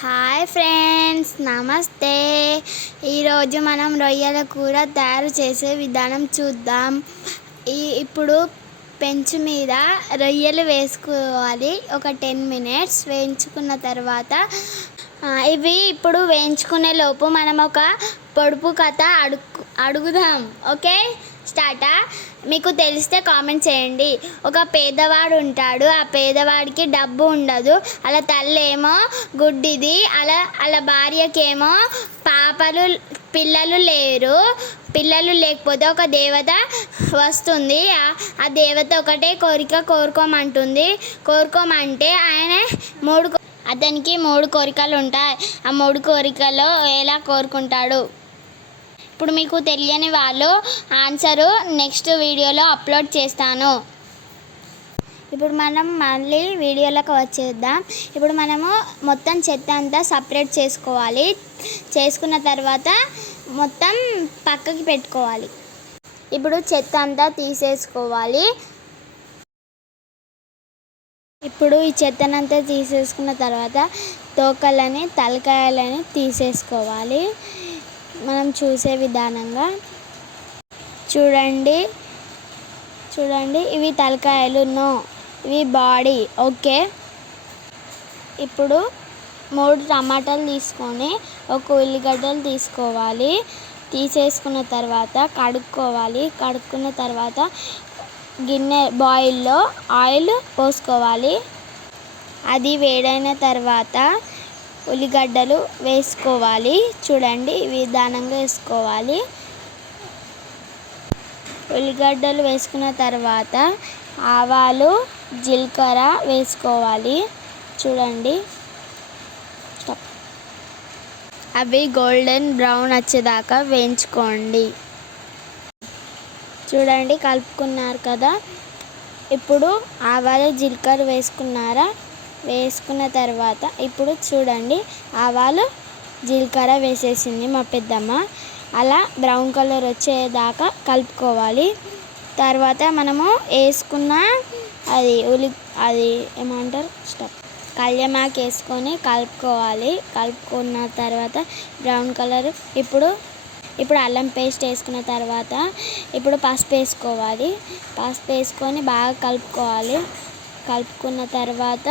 Hi friends, నమస్తే. ఈరోజు మనం రొయ్యల కూర తయారు చేసే విధానం చూద్దాం. ఇప్పుడు పెంచు మీద రొయ్యలు వేసుకోవాలి. ఒక 10 మినిట్స్ వేయించుకున్న తర్వాత ఇవి ఇప్పుడు వేయించుకునే లోపు మనం ఒక పొడుపు కథ అడుగుదాం. ఓకే, స్టార్టా. మీకు తెలిస్తే కామెంట్ చేయండి. ఒక పేదవాడు ఉంటాడు. ఆ పేదవాడికి డబ్బు ఉండదు. అలా తల్లి ఏమో గుడ్డిది. అలా భార్యకేమో పిల్లలు లేరు. పిల్లలు లేకపోతే ఒక దేవత వస్తుంది. ఆ దేవత ఒకటే కోరిక కోరుకోమంటే అతనికి 3 కోరికలు ఉంటాయి. ఆ 3 కోరికలు ఎలా కోరుకుంటాడు? ఇప్పుడు మీకు తెలియని వాళ్ళు ఆన్సరు నెక్స్ట్ వీడియోలో అప్లోడ్ చేస్తాను. ఇప్పుడు మనం మళ్ళీ వీడియోలోకి వచ్చేద్దాం. ఇప్పుడు మనము మొత్తం చెత్త అంతా సపరేట్ చేసుకోవాలి. చేసుకున్న తర్వాత మొత్తం పక్కకి పెట్టుకోవాలి. ఇప్పుడు చెత్త అంతా తీసేసుకోవాలి. ఇప్పుడు ఈ చెత్తనంతా తీసేసుకున్న తర్వాత తోకలని, తలకాయలని తీసేసుకోవాలి. మనం చూసే విధానంగా చూడండి. ఇవి తలకాయలు, ఇవి బాడీ. ఓకే, ఇప్పుడు 3 టమాటాలు తీసుకొని ఒక ఉల్లిగడ్డలు తీసుకోవాలి. తీసేసుకున్న తర్వాత కడుక్కోవాలి. కడుక్కున్న తర్వాత గిన్నె బాయిల్లో ఆయిల్ పోసుకోవాలి. అది వేడైన తర్వాత ఉల్లిగడ్డలు వేసుకోవాలి. చూడండి, ఈ విధానంగా వేసుకోవాలి. ఉల్లిగడ్డలు వేసుకున్న తర్వాత ఆవాలు, జీలకర్ర వేసుకోవాలి. చూడండి, అవి గోల్డెన్ బ్రౌన్ వచ్చేదాకా వేయించుకోండి. చూడండి, కలుపుకున్నారు కదా. ఇప్పుడు ఆవాలు, జీలకర్ర వేసుకున్న తర్వాత ఇప్పుడు చూడండి, ఆవాలు, జీలకర్ర వేసేసింది మా పెద్దమ్మ. అలా బ్రౌన్ కలర్ వచ్చేదాకా కలుపుకోవాలి. తర్వాత మనము వేసుకున్న అది ఏమంటారు, కళ్యామాకు వేసుకొని కలుపుకోవాలి. కలుపుకున్న తర్వాత బ్రౌన్ కలర్. ఇప్పుడు అల్లం పేస్ట్ వేసుకున్న తర్వాత ఇప్పుడు పసుపు వేసుకోవాలి. పసుపు వేసుకొని బాగా కలుపుకోవాలి. కలుపుకున్న తర్వాత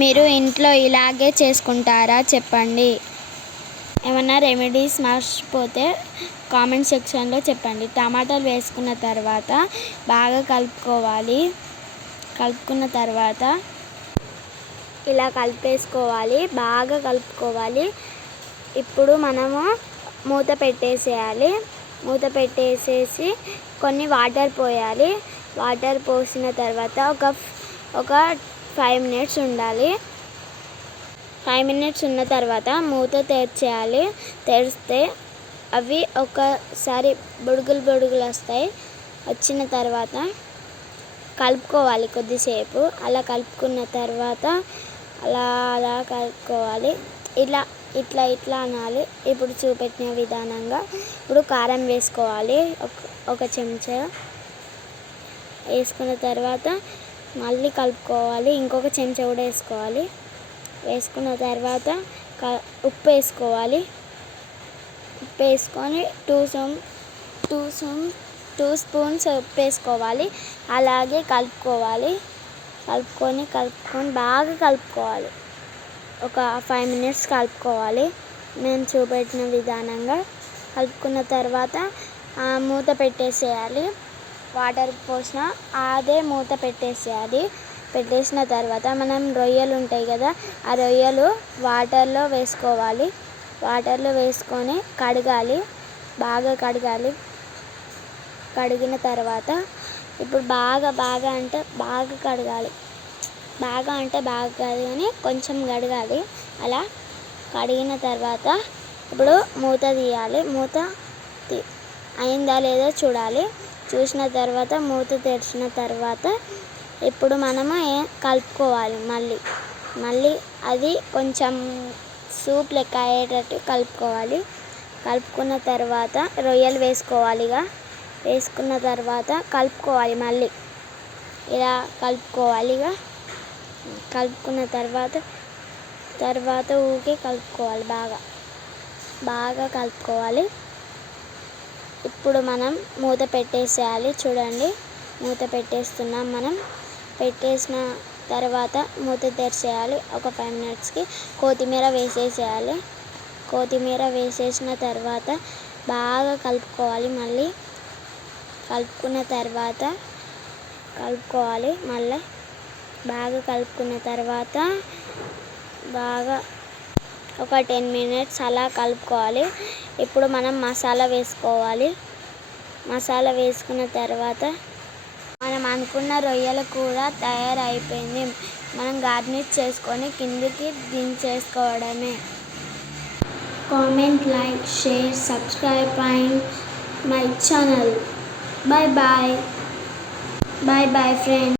మీరు ఇంట్లో ఇలాగే చేసుకుంటారా చెప్పండి. ఏమన్నా రెమెడీస్ మర్చిపోతే కామెంట్ సెక్షన్లో చెప్పండి. టమాటాలు వేసుకున్న తర్వాత బాగా కలుపుకోవాలి. కలుపుకున్న తర్వాత ఇలా కలిపేసుకోవాలి. బాగా కలుపుకోవాలి. ఇప్పుడు మనము మూత పెట్టేసేయాలి. మూత పెట్టేసేసి కొన్ని వాటర్ పోయాలి. వాటర్ పోసిన తర్వాత ఒక 5 మినిట్స్ ఉండాలి. 5 మినిట్స్ ఉన్న తర్వాత మూత తెరిచేయాలి. తెరిస్తే అవి ఒకసారి బొడుగులు వస్తాయి. వచ్చిన తర్వాత కలుపుకోవాలి కొద్దిసేపు. అలా కలుపుకున్న తర్వాత అలా కలుపుకోవాలి. ఇట్లా అనాలి. ఇప్పుడు చూపెట్టిన విధానంగా ఇప్పుడు కారం వేసుకోవాలి. ఒక చెంచా వేసుకున్న తర్వాత మళ్ళీ కలుపుకోవాలి. ఇంకొక చెంచా కూడా వేసుకోవాలి. వేసుకున్న తర్వాత ఉప్పు వేసుకోవాలి. ఉప్పు వేసుకొని 2 స్పూన్స్ ఉప్పు వేసుకోవాలి. అలాగే కలుపుకొని బాగా కలుపుకోవాలి. ఒక 5 మినిట్స్ కలుపుకోవాలి. నేను చూపెట్టిన విధానంగా కలుపుకున్న తర్వాత మూత పెట్టేసేయాలి. వాటర్ పోసిన అదే మూత పెట్టేసేయాలి. పెట్టేసిన తర్వాత మనం రొయ్యలు ఉంటాయి కదా, ఆ రొయ్యలు వాటర్లో వేసుకోవాలి. వాటర్లో వేసుకొని కడగాలి. బాగా కడగాలి. కడిగిన తర్వాత ఇప్పుడు బాగా అంటే బాగా కడగాలి. బాగా అంటే బాగా కాదు కానీ కొంచెం కడగాలి. అలా కడిగిన తర్వాత ఇప్పుడు మూత తీయాలి. మూత అయిందా లేదో చూడాలి. చూసిన తర్వాత మూత తెరిచిన తర్వాత ఇప్పుడు మనము కలుపుకోవాలి. మళ్ళీ అది కొంచెం సూప్ లెక్క అయ్యేటట్టు కలుపుకోవాలి. కలుపుకున్న తర్వాత రొయ్యలు వేసుకోవాలి. వేసుకున్న తర్వాత కలుపుకోవాలి. మళ్ళీ ఇలా కలుపుకోవాలి. కలుపుకున్న తర్వాత తర్వాత ఊరికే కలుపుకోవాలి, బాగా బాగా కలుపుకోవాలి. ఇప్పుడు మనం మూత పెట్టేసేయాలి. చూడండి, మూత పెట్టేస్తున్నాం. మనం పెట్టేసిన తర్వాత మూత తెరిచేయాలి. ఒక 5 మినిట్స్కి కొత్తిమీర వేసేసేయాలి. కొత్తిమీర వేసేసిన తర్వాత బాగా కలుపుకోవాలి. మళ్ళీ కలుపుకున్న తర్వాత మళ్ళీ బాగా కలుపుకున్న తర్వాత బాగా ఒక 10 మినిట్స్ అలా కలుపుకోవాలి. ఇప్పుడు మనం మసాలా వేసుకోవాలి. మసాలా వేసుకున్న తర్వాత మనం అనుకున్న రొయ్యల కూర తయారైపోయింది. మనం గార్నిష్ చేసుకొని కిందికి దించేసుకోవడమే. Comment, like, share, subscribe my channel. Bye bye friends.